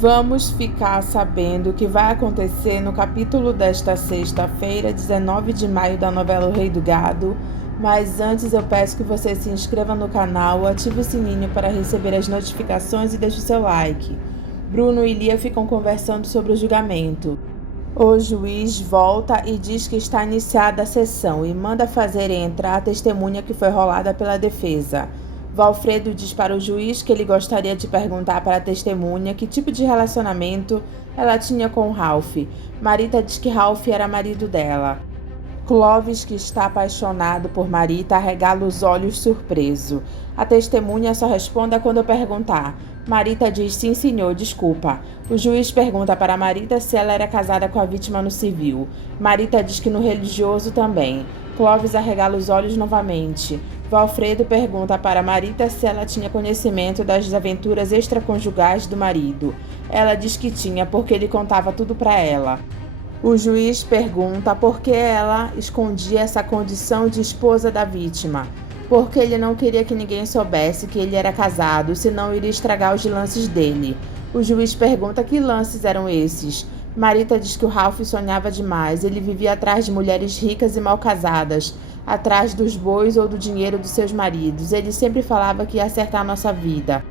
Vamos ficar sabendo o que vai acontecer no capítulo desta sexta-feira, 19 de maio, da novela O Rei do Gado. Mas antes eu peço que você se inscreva no canal, ative o sininho para receber as notificações e deixe o seu like. Bruno e Lia ficam conversando sobre o julgamento. O juiz volta e diz que está iniciada a sessão e manda fazer entrar a testemunha que foi rolada pela defesa. Valfredo diz para o juiz que ele gostaria de perguntar para a testemunha que tipo de relacionamento ela tinha com Ralph. Marita diz que Ralph era marido dela. Clóvis, que está apaixonado por Marita, arregala os olhos surpreso. A testemunha só responde quando perguntar. Marita diz: sim, senhor, desculpa. O juiz pergunta para Marita se ela era casada com a vítima no civil. Marita diz que no religioso também. Clóvis arregala os olhos novamente. Valfredo pergunta para Marita se ela tinha conhecimento das aventuras extraconjugais do marido. Ela diz que tinha, porque ele contava tudo para ela. O juiz pergunta por que ela escondia essa condição de esposa da vítima. Porque ele não queria que ninguém soubesse que ele era casado, senão iria estragar os lances dele. O juiz pergunta que lances eram esses. Marita diz que o Ralph sonhava demais, ele vivia atrás de mulheres ricas e mal casadas, atrás dos bois ou do dinheiro dos seus maridos. Ele sempre falava que ia acertar nossa vida.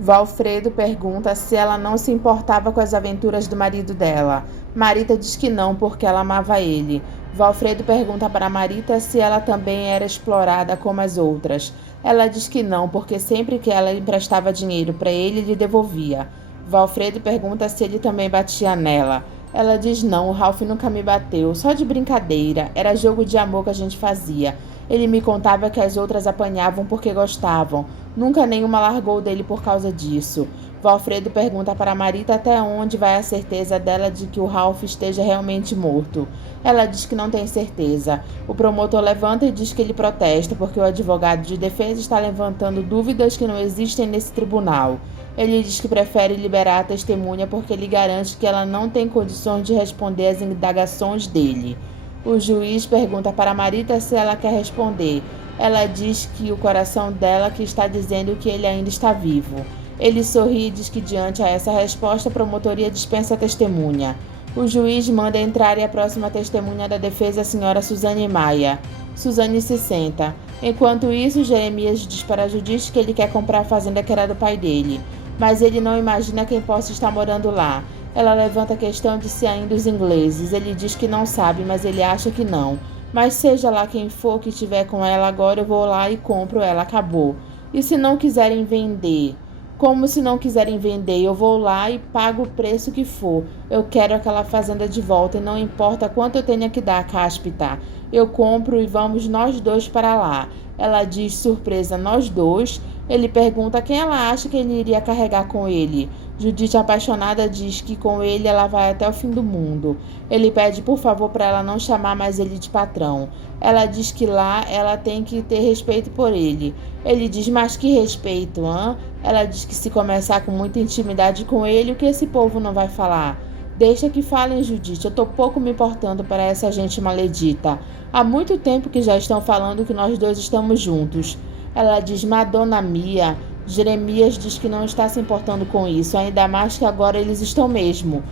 Valfredo pergunta se ela não se importava com as aventuras do marido dela. Marita diz que não, porque ela amava ele. Valfredo pergunta para Marita se ela também era explorada como as outras. Ela diz que não, porque sempre que ela emprestava dinheiro para ele, ele devolvia. Valfredo pergunta se ele também batia nela. Ela diz não, o Ralph nunca me bateu, só de brincadeira, era jogo de amor que a gente fazia. Ele me contava que as outras apanhavam porque gostavam. Nunca nenhuma largou dele por causa disso. Valfredo pergunta para Marita até onde vai a certeza dela de que o Ralph esteja realmente morto. Ela diz que não tem certeza. O promotor levanta e diz que ele protesta porque o advogado de defesa está levantando dúvidas que não existem nesse tribunal. Ele diz que prefere liberar a testemunha porque ele garante que ela não tem condições de responder às indagações dele. O juiz pergunta para Marita se ela quer responder. Ela diz que o coração dela que está dizendo que ele ainda está vivo. Ele sorri e diz que diante a essa resposta a promotoria dispensa a testemunha. O juiz manda entrar e a próxima testemunha da defesa é a senhora Suzane Maia. Suzane se senta. Enquanto isso, Jeremias diz para Judite que ele quer comprar a fazenda que era do pai dele. Mas ele não imagina quem possa estar morando lá. Ela levanta a questão de se ainda os ingleses. Ele diz que não sabe, mas ele acha que não. Mas seja lá quem for que estiver com ela agora, eu vou lá e compro ela, acabou. E se não quiserem vender? Como se não quiserem vender? Eu vou lá e pago o preço que for. Eu quero aquela fazenda de volta e não importa quanto eu tenha que dar, Cáspita. Eu compro e vamos nós dois para lá. Ela diz, surpresa, nós dois? Ele pergunta quem ela acha que ele iria carregar com ele. Judite, apaixonada, diz que com ele ela vai até o fim do mundo. Ele pede por favor para ela não chamar mais ele de patrão. Ela diz que lá ela tem que ter respeito por ele. Ele diz, mas que respeito, hã? Ela diz que se começar com muita intimidade com ele, o que esse povo não vai falar? Deixa que falem, Judite, eu tô pouco me importando para essa gente maledita. Há muito tempo que já estão falando que nós dois estamos juntos. Ela diz, Madonna Mia. Jeremias diz que não está se importando com isso, ainda mais que agora eles estão mesmo.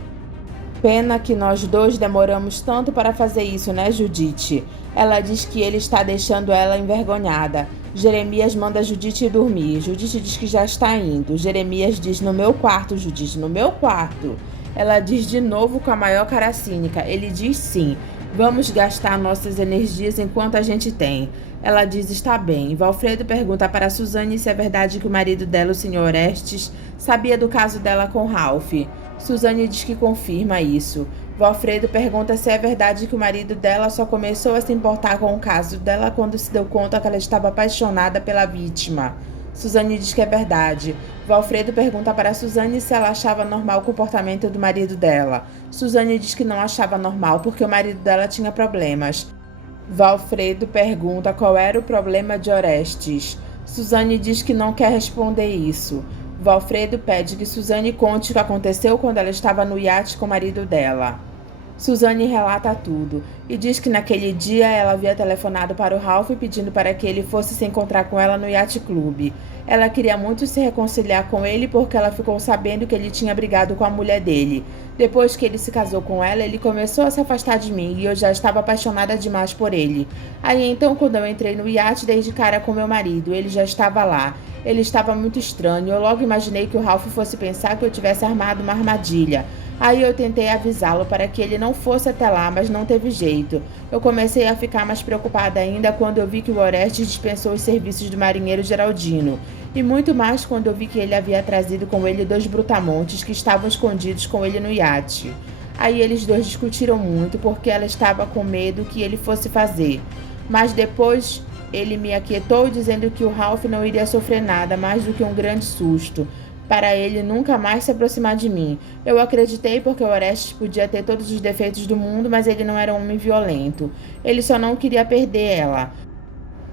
Pena que nós dois demoramos tanto para fazer isso, né, Judite? Ela diz que ele está deixando ela envergonhada. Jeremias manda Judite dormir. Judite diz que já está indo. Jeremias diz, no meu quarto, Judite, no meu quarto. Ela diz de novo com a maior cara cínica. Ele diz sim. Vamos gastar nossas energias enquanto a gente tem. Ela diz, está bem. Valfredo pergunta para Suzane se é verdade que o marido dela, o Sr. Orestes, sabia do caso dela com Ralph. Suzane diz que confirma isso. Valfredo pergunta se é verdade que o marido dela só começou a se importar com o caso dela quando se deu conta que ela estava apaixonada pela vítima. Suzane diz que é verdade. Valfredo pergunta para Suzane se ela achava normal o comportamento do marido dela. Suzane diz que não achava normal porque o marido dela tinha problemas. Valfredo pergunta qual era o problema de Orestes. Suzane diz que não quer responder isso. Valfredo pede que Suzane conte o que aconteceu quando ela estava no iate com o marido dela. Suzane relata tudo e diz que naquele dia ela havia telefonado para o Ralph pedindo para que ele fosse se encontrar com ela no Yacht Club. Ela queria muito se reconciliar com ele porque ela ficou sabendo que ele tinha brigado com a mulher dele. Depois que ele se casou com ela, ele começou a se afastar de mim e eu já estava apaixonada demais por ele. Aí então, quando eu entrei no iate, dei de cara com meu marido, ele já estava lá. Ele estava muito estranho, eu logo imaginei que o Ralph fosse pensar que eu tivesse armado uma armadilha. Aí eu tentei avisá-lo para que ele não fosse até lá, mas não teve jeito. Eu comecei a ficar mais preocupada ainda quando eu vi que o Orestes dispensou os serviços do marinheiro Geraldino. E muito mais quando eu vi que ele havia trazido com ele 2 brutamontes que estavam escondidos com ele no iate. Aí eles 2 discutiram muito porque ela estava com medo que ele fosse fazer. Mas depois ele me aquietou dizendo que o Ralph não iria sofrer nada mais do que um grande susto, para ele nunca mais se aproximar de mim. Eu acreditei porque o Orestes podia ter todos os defeitos do mundo, mas ele não era um homem violento. Ele só não queria perder ela.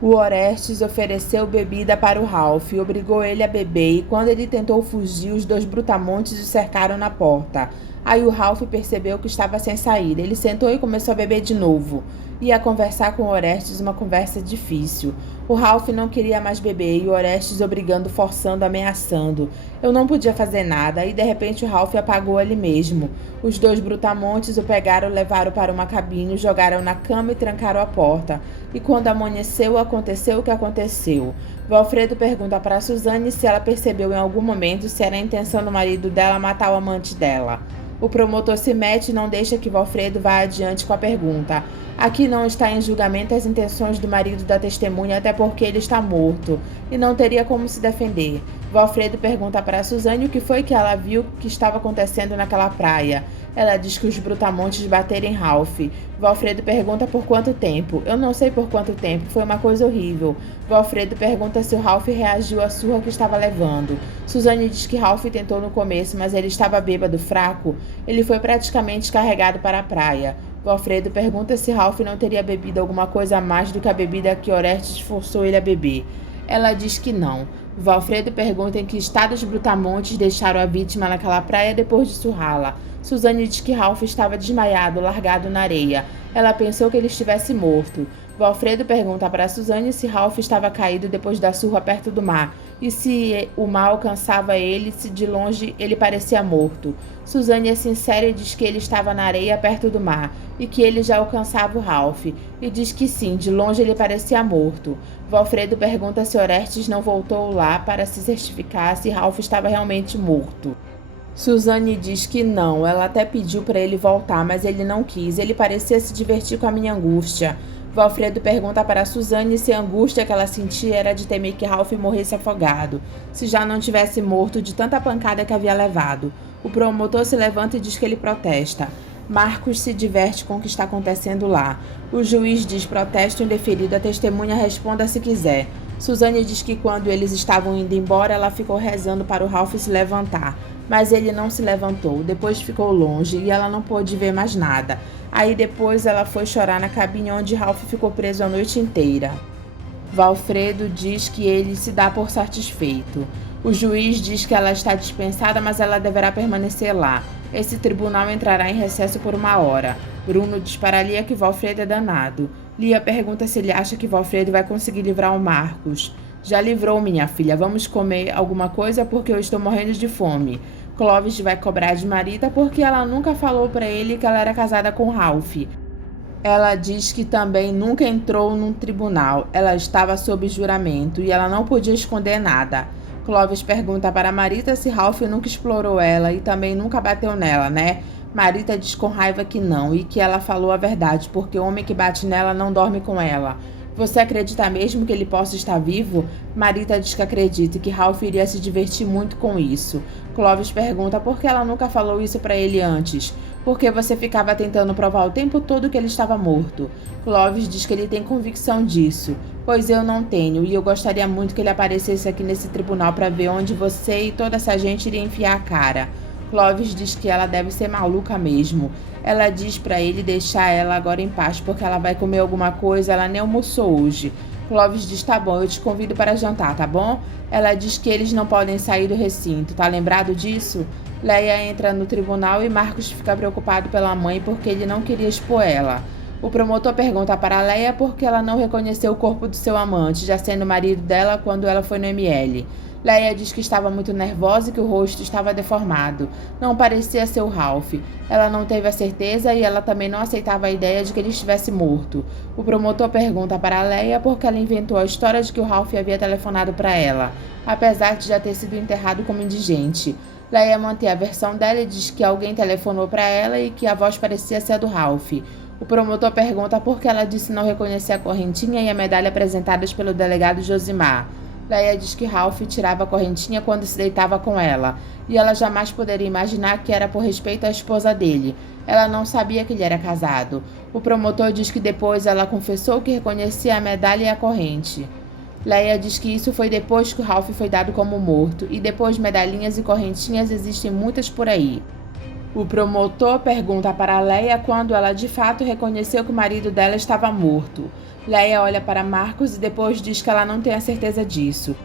O Orestes ofereceu bebida para o Ralph e obrigou ele a beber, e quando ele tentou fugir, os 2 brutamontes o cercaram na porta. Aí o Ralph percebeu que estava sem saída. Ele sentou e começou a beber de novo. Ia conversar com o Orestes, uma conversa difícil. O Ralph não queria mais beber e o Orestes obrigando, forçando, ameaçando. Eu não podia fazer nada e de repente o Ralph apagou ali mesmo. Os 2 brutamontes o pegaram, levaram para uma cabine, jogaram na cama e trancaram a porta. E quando amanheceu, aconteceu o que aconteceu. Valfredo pergunta para Suzane se ela percebeu em algum momento se era a intenção do marido dela matar o amante dela. O promotor se mete e não deixa que Valfredo vá adiante com a pergunta. Aqui não está em julgamento as intenções do marido da testemunha, até porque ele está morto e não teria como se defender. Valfredo pergunta para Suzane o que foi que ela viu que estava acontecendo naquela praia. Ela diz que os brutamontes bateram em Ralph. Valfredo pergunta por quanto tempo. Eu não sei por quanto tempo, foi uma coisa horrível. Valfredo pergunta se o Ralph reagiu à surra que estava levando. Suzane diz que Ralph tentou no começo, mas ele estava bêbado, fraco. Ele foi praticamente carregado para a praia. Valfredo pergunta se Ralph não teria bebido alguma coisa a mais do que a bebida que Orestes forçou ele a beber. Ela diz que não. Valfredo pergunta em que estado os brutamontes deixaram a vítima naquela praia depois de surrá-la. Suzane diz que Ralph estava desmaiado, largado na areia. Ela pensou que ele estivesse morto. Valfredo pergunta para Suzane se Ralph estava caído depois da surra perto do mar e se o mar alcançava ele, se de longe ele parecia morto. Suzane é sincera e diz que ele estava na areia perto do mar e que ele já alcançava o Ralph, e diz que sim, de longe ele parecia morto. Valfredo pergunta se Orestes não voltou lá para se certificar se Ralph estava realmente morto. Suzane diz que não, ela até pediu para ele voltar, mas ele não quis, ele parecia se divertir com a minha angústia. Valfredo pergunta para Suzane se a angústia que ela sentia era de temer que Ralph morresse afogado, se já não tivesse morto de tanta pancada que havia levado. O promotor se levanta e diz que ele protesta. Marcos se diverte com o que está acontecendo lá. O juiz diz protesto indeferido, a testemunha responda se quiser. Suzane diz que quando eles estavam indo embora, ela ficou rezando para o Ralph se levantar, mas ele não se levantou, depois ficou longe e ela não pôde ver mais nada. Aí depois ela foi chorar na cabine onde Ralph ficou preso a noite inteira. Valfredo diz que ele se dá por satisfeito. O juiz diz que ela está dispensada, mas ela deverá permanecer lá. Esse tribunal entrará em recesso por 1 hora. Bruno diz para Lia que Valfredo é danado. Lia pergunta se ele acha que Valfredo vai conseguir livrar o Marcos. Já livrou, minha filha. Vamos comer alguma coisa porque eu estou morrendo de fome. Clovis vai cobrar de Marita porque ela nunca falou para ele que ela era casada com Ralph. Ela diz que também nunca entrou num tribunal. Ela estava sob juramento e ela não podia esconder nada. Clovis pergunta para Marita se Ralph nunca explorou ela e também nunca bateu nela, né? Marita diz com raiva que não e que ela falou a verdade porque o homem que bate nela não dorme com ela. Você acredita mesmo que ele possa estar vivo? Marita diz que acredita e que Ralph iria se divertir muito com isso. Clovis pergunta por que ela nunca falou isso para ele antes. Porque você ficava tentando provar o tempo todo que ele estava morto. Clovis diz que ele tem convicção disso. Pois eu não tenho, e eu gostaria muito que ele aparecesse aqui nesse tribunal para ver onde você e toda essa gente iria enfiar a cara. Clovis diz que ela deve ser maluca mesmo. Ela diz para ele deixar ela agora em paz, porque ela vai comer alguma coisa, ela nem almoçou hoje. Clovis diz, tá bom, eu te convido para jantar, tá bom? Ela diz que eles não podem sair do recinto, tá lembrado disso? Leia entra no tribunal e Marcos fica preocupado pela mãe porque ele não queria expor ela. O promotor pergunta para Leia por que ela não reconheceu o corpo do seu amante, já sendo o marido dela quando ela foi no ML. Leia diz que estava muito nervosa e que o rosto estava deformado. Não parecia ser o Ralph. Ela não teve a certeza e ela também não aceitava a ideia de que ele estivesse morto. O promotor pergunta para Leia por que ela inventou a história de que o Ralph havia telefonado para ela, apesar de já ter sido enterrado como indigente. Leia mantém a versão dela e diz que alguém telefonou para ela e que a voz parecia ser a do Ralph. O promotor pergunta por que ela disse não reconhecer a correntinha e a medalha apresentadas pelo delegado Josimar. Leia diz que Ralph tirava a correntinha quando se deitava com ela, e ela jamais poderia imaginar que era por respeito à esposa dele. Ela não sabia que ele era casado. O promotor diz que depois ela confessou que reconhecia a medalha e a corrente. Leia diz que isso foi depois que o Ralph foi dado como morto, e depois medalhinhas e correntinhas existem muitas por aí. O promotor pergunta para Leia quando ela de fato reconheceu que o marido dela estava morto. Leia olha para Marcos e depois diz que ela não tem a certeza disso.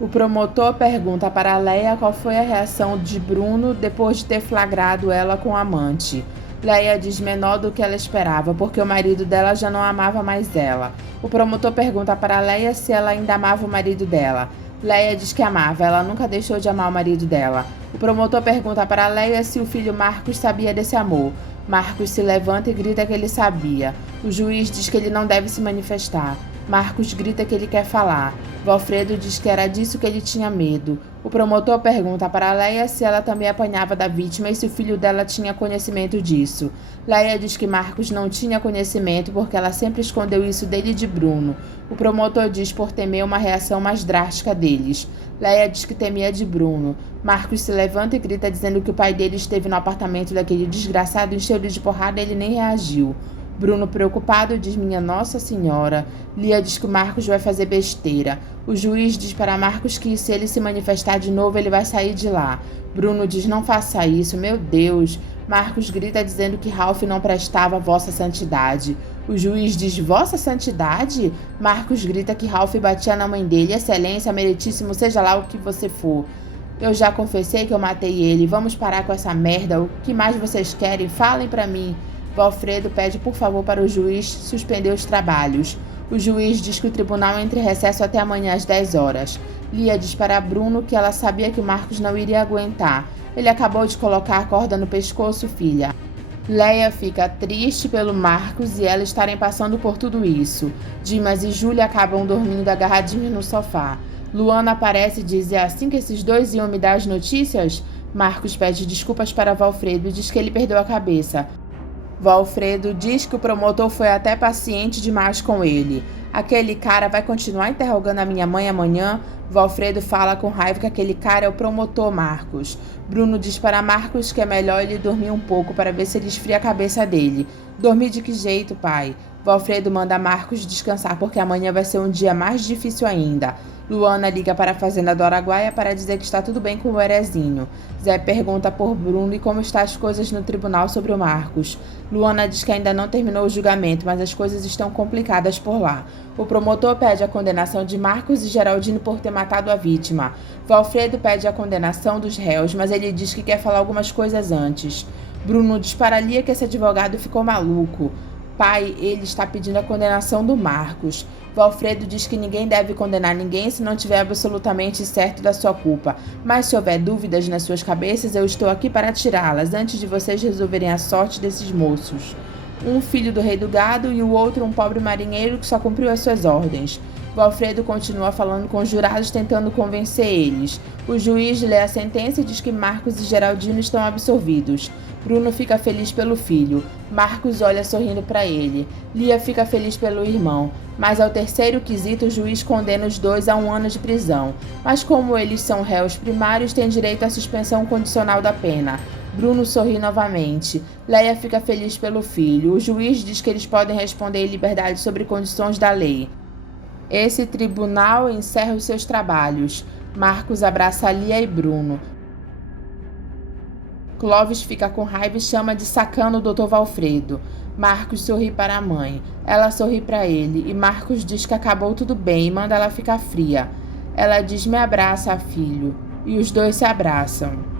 O promotor pergunta para Leia qual foi a reação de Bruno depois de ter flagrado ela com o amante. Leia diz menor do que ela esperava, porque o marido dela já não amava mais ela. O promotor pergunta para Leia se ela ainda amava o marido dela. Leia diz que amava, ela nunca deixou de amar o marido dela. O promotor pergunta para Leia se o filho Marcos sabia desse amor. Marcos se levanta e grita que ele sabia. O juiz diz que ele não deve se manifestar. Marcos grita que ele quer falar. Valfredo diz que era disso que ele tinha medo. O promotor pergunta para Leia se ela também apanhava da vítima e se o filho dela tinha conhecimento disso. Leia diz que Marcos não tinha conhecimento porque ela sempre escondeu isso dele e de Bruno. O promotor diz por temer uma reação mais drástica deles. Leia diz que temia de Bruno. Marcos se levanta e grita dizendo que o pai dele esteve no apartamento daquele desgraçado e encheu-lhe de porrada e ele nem reagiu. Bruno, preocupado, diz minha Nossa Senhora. Lia diz que o Marcos vai fazer besteira. O juiz diz para Marcos que se ele se manifestar de novo, ele vai sair de lá. Bruno diz não faça isso, meu Deus. Marcos grita dizendo que Ralph não prestava Vossa Santidade. O juiz diz Vossa Santidade? Marcos grita que Ralph batia na mãe dele. Excelência, meritíssimo, seja lá o que você for. Eu já confessei que eu matei ele. Vamos parar com essa merda. O que mais vocês querem? Falem pra mim. Valfredo pede por favor para o juiz suspender os trabalhos. O juiz diz que o tribunal entra em recesso até amanhã às 10 horas. Lia diz para Bruno que ela sabia que Marcos não iria aguentar. Ele acabou de colocar a corda no pescoço, filha. Leia fica triste pelo Marcos e ela estarem passando por tudo isso. Dimas e Júlia acabam dormindo agarradinhos no sofá. Luana aparece e diz: é assim que esses dois iam me dar as notícias? Marcos pede desculpas para Valfredo e diz que ele perdeu a cabeça. Valfredo diz que o promotor foi até paciente demais com ele. Aquele cara vai continuar interrogando a minha mãe amanhã? Valfredo fala com raiva que aquele cara é o promotor Marcos. Bruno diz para Marcos que é melhor ele dormir um pouco para ver se ele esfria a cabeça dele. Dormir de que jeito, pai? Valfredo manda Marcos descansar porque amanhã vai ser um dia mais difícil ainda. Luana liga para a fazenda do Araguaia para dizer que está tudo bem com o Erezinho. Zé pergunta por Bruno e como estão as coisas no tribunal sobre o Marcos. Luana diz que ainda não terminou o julgamento, mas as coisas estão complicadas por lá. O promotor pede a condenação de Marcos e Geraldino por ter matado a vítima. Valfredo pede a condenação dos réus, mas ele diz que quer falar algumas coisas antes. Bruno diz para Lia que esse advogado ficou maluco. Pai, ele está pedindo a condenação do Marcos. Valfredo diz que ninguém deve condenar ninguém se não tiver absolutamente certo da sua culpa. Mas se houver dúvidas nas suas cabeças, eu estou aqui para tirá-las, antes de vocês resolverem a sorte desses moços. Um filho do rei do gado e o outro um pobre marinheiro que só cumpriu as suas ordens. Valfredo continua falando com os jurados, tentando convencer eles. O juiz lê a sentença e diz que Marcos e Geraldino estão absolvidos. Bruno fica feliz pelo filho. Marcos olha sorrindo para ele. Lia fica feliz pelo irmão. Mas ao terceiro quesito, o juiz condena os dois a 1 ano de prisão. Mas como eles são réus primários, têm direito à suspensão condicional da pena. Bruno sorri novamente. Leia fica feliz pelo filho. O juiz diz que eles podem responder em liberdade sobre condições da lei. Esse tribunal encerra os seus trabalhos. Marcos abraça Lia e Bruno. Clóvis fica com raiva e chama de sacana o Dr. Valfredo. Marcos sorri para a mãe. Ela sorri para ele e Marcos diz que acabou tudo bem e manda ela ficar fria. Ela diz: me abraça, filho. E os dois se abraçam.